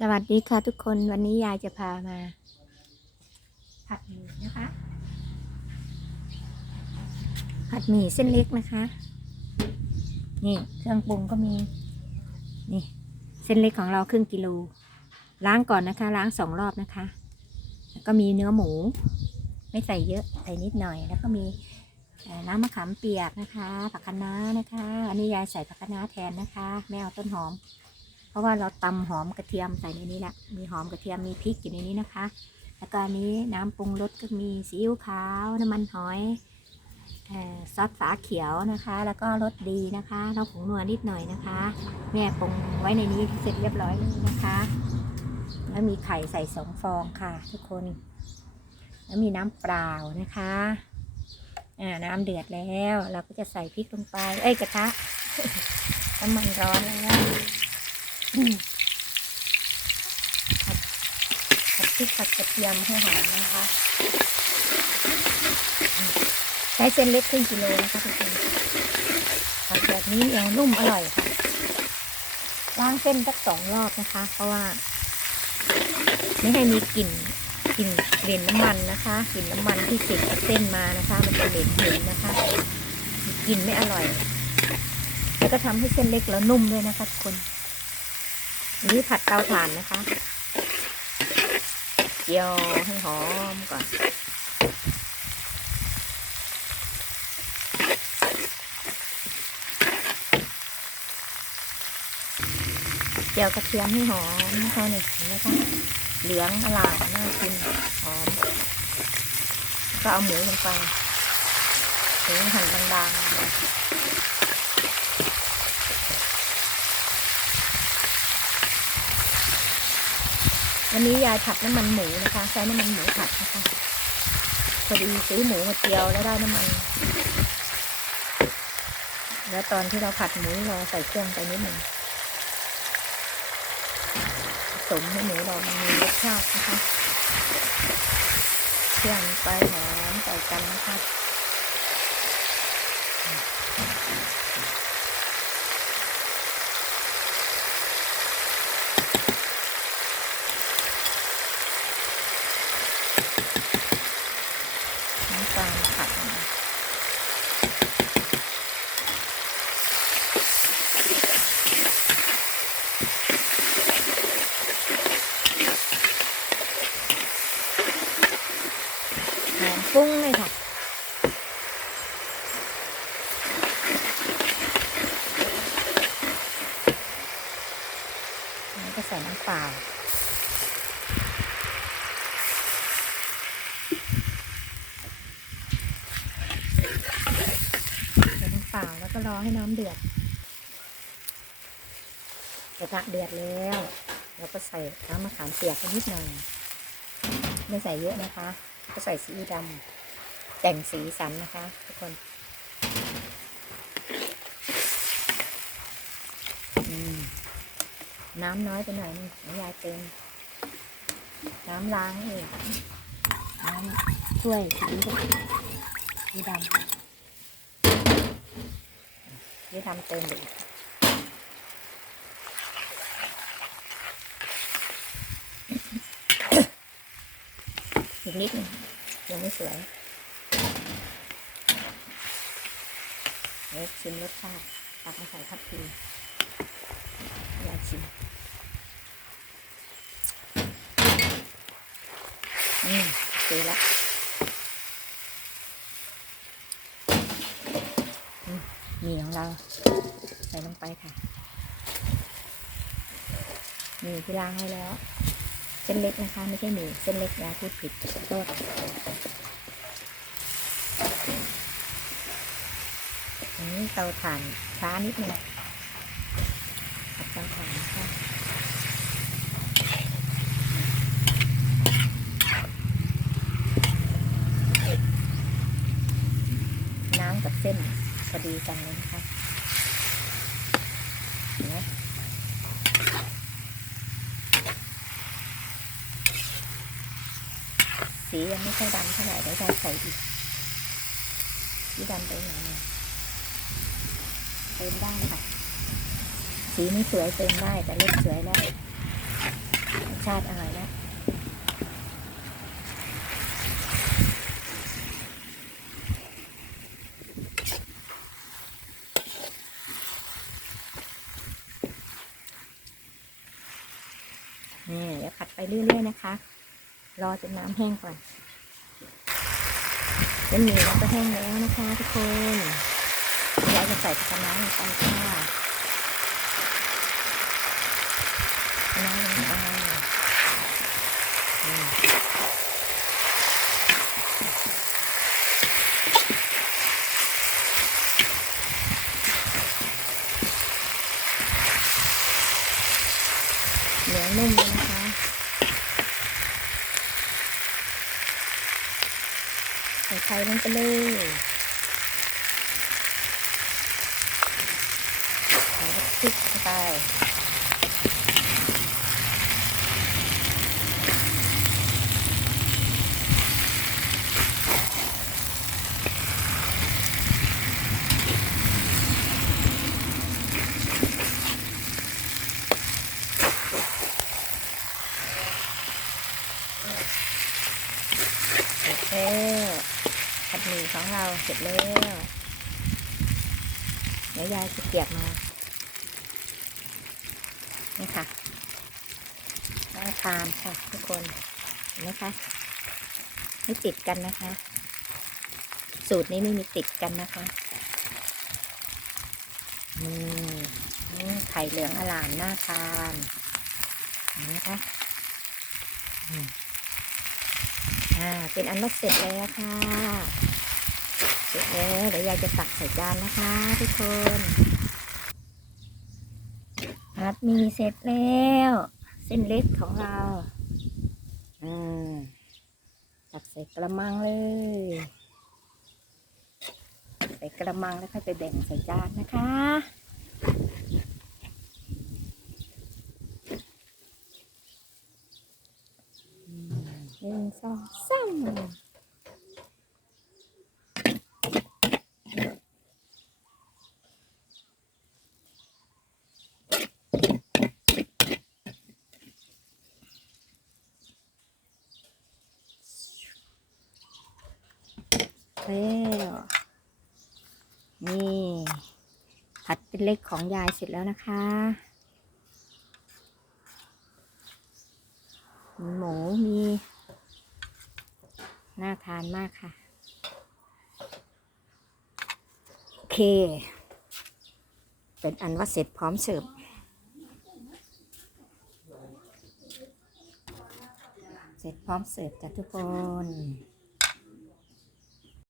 สวัสดีค่ะทุกคนวันนี้ยายจะพามา ผัดหมี่นะคะ ผัดหมี่เส้นเล็กนะคะ นี่เครื่องปรุงก็มี นี่ เส้นเล็กของเราครึ่งกิโลล้างก่อนนะคะ ล้างสองรอบนะคะ แล้วก็มีเนื้อหมู ไม่ใส่เยอะใส่นิดหน่อย แล้วก็มีน้ำมะขามเปียกนะคะ ผักคะน้านะคะ อันนี้ยายใส่ผักคะน้าแทนนะคะ ไม่เอาต้นหอม ราะว่าเราตำหอมกระเทียมใส่ในนี้แหละ มีหอมกระเทียม มีพริกอยู่ในนี้นะคะ แล้วก็อันนี้น้ำปรุงรสก็มีซีอิ๊วขาว น้ำมันหอยอซอสฝาเขียวนะคะ แล้วก็รสดีนะคะเราผงนัวนิดหน่อยนะคะ แม่ปรุงไว้ในนี้เสร็จเรียบร้อยแล้วนะคะ แล้วมีไข่ใส่สองฟองค่ะ ทุกคน แล้วมีน้ำเปล่านะคะอ่าน้ำเดือดแล้ว เราก็จะใส่พริกลงไป เอ้ยกระทะน้ำมันร้อนแล้ว ผัดผัดพริกผัดกระเทียมให้หอมนะคะใช้เส้นเล็กครึ่งกิโลนะคะทุกคนผัดแบบนี้เหนียวนุ่มอร่อยค่ะล้างเส้นสักสองรอบนะคะ เพราะว่า ไม่ให้มีกลิ่นกลิ่นเหม็นน้ำมันนะคะกลิ่นน้ำมันที่ติดกับเส้นมานะคะ มันจะเหม็นเหม็นนะคะกลิ่นไม่อร่อย แล้วก็ทำให้เส้นเล็กแล้วนุ่มด้วยนะคะทุกคน อันนี้ผัดเตาถ่านนะคะเจียวให้หอมก่อน เจียวกระเทียมให้หอมนะคะนี่เห็นไหมคะเหลืองอลามน่ากินหอม ก็เอาหมูลงไปหมูหั่นบางๆ วันนี้ยายผัดน้ำมันหมูนะคะ ใช้น้ำมันหมูผัดนะคะพอดีซื้อหมูมาเจียวแล้วได้น้ำมัน แล้วตอนที่เราผัดหมูเราใส่เครื่องไปนิดหนึ่งผสมให้หมูเรามันมีรสชาตินะคะ เครื่องไปหอมใส่กันนะคะ น้ำตาลผัดนะคะหอมฟุ้งเลยค่ะ แล้วก็ใส่น้ำเปล่า ใส่น้ำเปล่าแล้ว ก็รอให้น้ำเดือดกระทะเดือดแล้วเราก็ใส่น้ำมะขามเปียกไปนิดหน่อยไม่ใส่เยอะนะคะ ก็ใส่ซีอิ๊วดำแต่งสีสันนะคะ ทุกคนน้ำน้อยไปหน่อยนึงน้ำยายเต็ม น้ำล้างเองน้ำช่วยซีอิ๊วซีอิ๊วดำ นี่ทำเติมเลยอีกนิดหนึงยังไม่สวยเดี๋ยชิมรสชาติตักมาใส่ทับทีอยากชิมอืมโอเคละอืมมีของเรา ใส่ลงไปค่ะมีที่ล้างให้แล้ว เส้นเล็กนะคะ ไม่ใช่หมี่เส้นเล็กยาพูดผิดโทษอันนี้เตาถ่านช้านิดนึงขัดเตาถ่านนะคะน้ำกับเส้น อดีกันเลยนะคะนไหมสียังไม่ค่อยดำเท่าไหร่เดี๋ยวจะใส่อีกสีดำไปหน่อยหนึงเติมได้ค่ะ สีไม่สวยเติมได้แต่เล็กสวยแล้วชาติอร่อยแล้ว นี่ เดี๋ยวผัดไปเรื่อยๆนะคะ รอจนน้ำแห้งก่อนเส้นหมี่เราก็แห้งแล้วนะคะทุกคนยายจะใส่ผักน้ำลงไปค่ะน้ำลงไปอืมเหนียวนุ่มเลยนะคะ ใส่ไข่ลงไปเลยใส่ลูกพริกเข้าไป เสร็จแล้วผัด หมี่ของเราเสร็จแล้วเดี๋ยวยายจะเกียบมา นี่ค่ะน่าทานค่ะทุกคนเห็นไหมคะไม่ติดกันนะคะ สูตรนี้ไม่มีติดกันนะคะนี่ไข่เหลืองอลามน่าทานเห็นไหมคะอ่า เป็นอันว่าเสร็จแล้วค่ะ เสร็จแล้วเดี๋ ยวยายจะตักใส่จานนะคะทุกคนผัดมีเสร็จแล้ว เส้นเล็กของเราอ่าตักใส่กระมังเลย ใส่กระมังแล้วค่อยไปแบ่งใส่จานนะคะหนึ่งสองสาม แล้วนี่ผัดเป็นเล็กของยายเสร็จแล้วนะคะมีหมูมีน่าทานมากค่ะ โอเค เป็นอันว่าเสร็จพร้อมเสิร์ฟเสร็จพร้อมเสิร์ฟจ้ะทุกคน